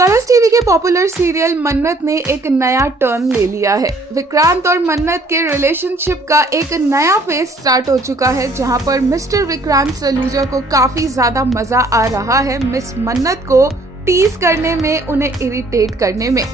Colors TV के popular serial मन्नत ने एक नया टर्न ले लिया है। विक्रांत और मन्नत के रिलेशनशिप का एक नया फेज स्टार्ट हो चुका है, जहां पर मिस्टर विक्रांत सलूजा को काफी ज्यादा मजा आ रहा है मिस मन्नत को टीज करने में, उन्हें इरिटेट करने में।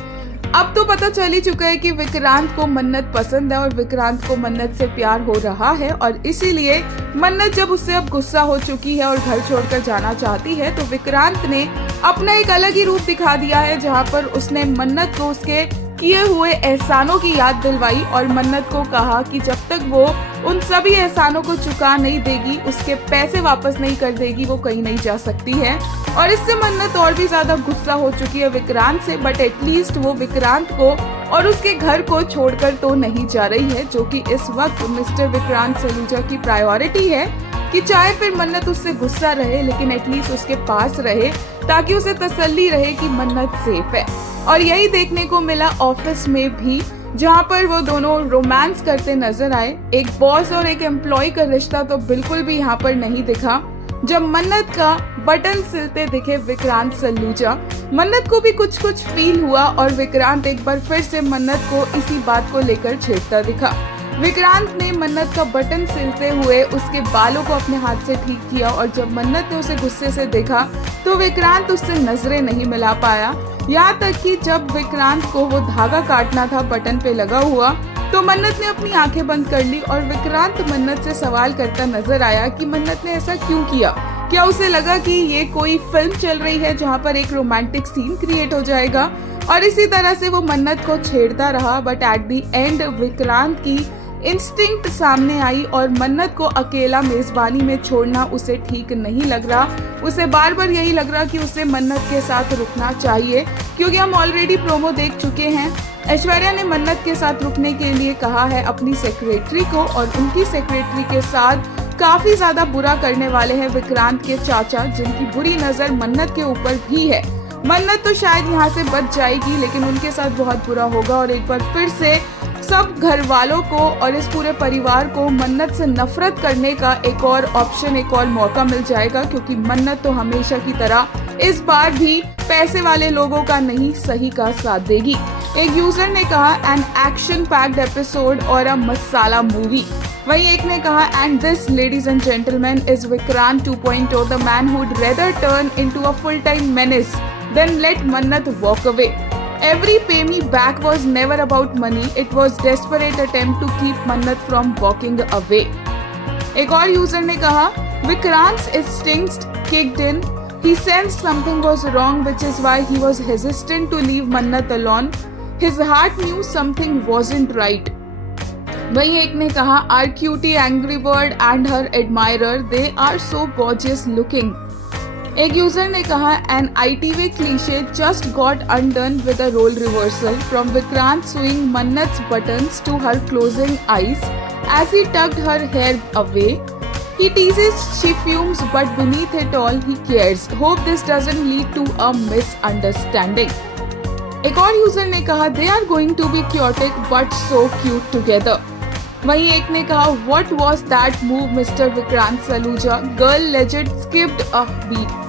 अब तो पता चल ही चुका है कि विक्रांत को मन्नत पसंद है और विक्रांत को मन्नत से प्यार हो रहा है, और इसीलिए मन्नत जब उससे अब गुस्सा हो चुकी है और घर छोड़कर जाना चाहती है, तो विक्रांत ने अपना एक अलग ही रूप दिखा दिया है, जहां पर उसने मन्नत को उसके किए हुए एहसानों की याद दिलवाई और मन्नत को कहा कि जब तक वो उन सभी एहसानों को चुका नहीं देगी, उसके पैसे वापस नहीं कर देगी, वो कहीं नहीं जा सकती है। और इससे मन्नत और भी ज्यादा गुस्सा हो चुकी है विक्रांत से, बट एटलीस्ट वो विक्रांत को और उसके घर को छोड़कर तो नहीं जा रही है, जो कि इस वक्त मिस्टर विक्रांत सलूजा की प्रायोरिटी है कि चाहे फिर मन्नत उससे गुस्सा रहे, लेकिन एटलीस्ट उसके पास रहे ताकि उसे तसल्ली रहे कि मन्नत सेफ है। और यही देखने को मिला ऑफिस में भी, जहां पर वो दोनों रोमांस करते नजर आए। एक बॉस और एक एम्प्लॉय का रिश्ता तो बिल्कुल भी यहाँ पर नहीं दिखा। जब मन्नत का बटन सिलते दिखे विक्रांत सलूजा, मन्नत को भी कुछ फील हुआ और विक्रांत एक बार फिर से मन्नत को इसी बात को लेकर छेड़ता दिखा। विक्रांत ने मन्नत का बटन सिलते हुए उसके बालों को अपने हाथ से ठीक किया, और जब मन्नत ने उसे गुस्से से देखा तो विक्रांत उससे नजरें नहीं मिला पाया। यहाँ तक कि जब विक्रांत को वो धागा काटना था बटन पे लगा हुआ, तो मन्नत ने अपनी आंखें बंद कर ली और विक्रांत मन्नत से सवाल करता नजर आया कि मन्नत ने ऐसा क्यों किया। क्या उसे लगा कि ये कोई फिल्म चल रही है जहाँ पर एक रोमांटिक सीन क्रिएट हो जाएगा, और इसी तरह से वो मन्नत को छेड़ता रहा। But at the end Vikrant की इंस्टिंक्ट सामने आई और मन्नत को अकेला मेजबानी में छोड़ना उसे ठीक नहीं लग रहा। उसे बार बार यही लग रहा कि उसे मन्नत के साथ रुकना चाहिए, क्योंकि हम ऑलरेडी प्रोमो देख चुके हैं। ऐश्वर्या ने मन्नत के साथ रुकने के लिए कहा है अपनी सेक्रेटरी को, और उनकी सेक्रेटरी के साथ काफी ज्यादा बुरा करने वाले हैं विक्रांत के चाचा, जिनकी बुरी नजर मन्नत के ऊपर भी है। मन्नत तो शायद यहाँ से बच जाएगी, लेकिन उनके साथ बहुत बुरा होगा और एक बार फिर से सब घर वालों को और इस पूरे परिवार को मन्नत से नफरत करने का एक और ऑप्शन, एक और मौका मिल जाएगा, क्योंकि मन्नत तो हमेशा की तरह इस बार भी पैसे वाले लोगों का नहीं, सही का साथ देगी। एक यूजर ने कहा एन एक्शन पैक्ड एपिसोड और अ मसाला मूवी। वहीं एक ने कहा and this ladies and gentleman is Vikrant 2.0, the manhood rather turn into a full time menace then let Mannat walk away. Every pay me back was never about money. It was desperate attempt to keep Mannat from walking away. एक और user ने कहा Vikrant's instincts kicked in. He sensed something was wrong, which is why he was hesitant to leave Mannat alone. His heart knew something wasn't right. वहीं एक ने कहा Our cutie angry bird and her admirer, they are so gorgeous looking. एक user ने कहा an ITV cliche just got undone with a role reversal from Vikrant swing Mannat's buttons to her closing eyes as he tugged her hair away. He teases, she fumes, but beneath it all he cares. Hope this doesn't lead to a misunderstanding. एक और user ने कहा they are going to be chaotic but so cute together. वहीं एक ने कहा What was that move, Mr. Vikrant Saluja? Girl legend skipped a beat.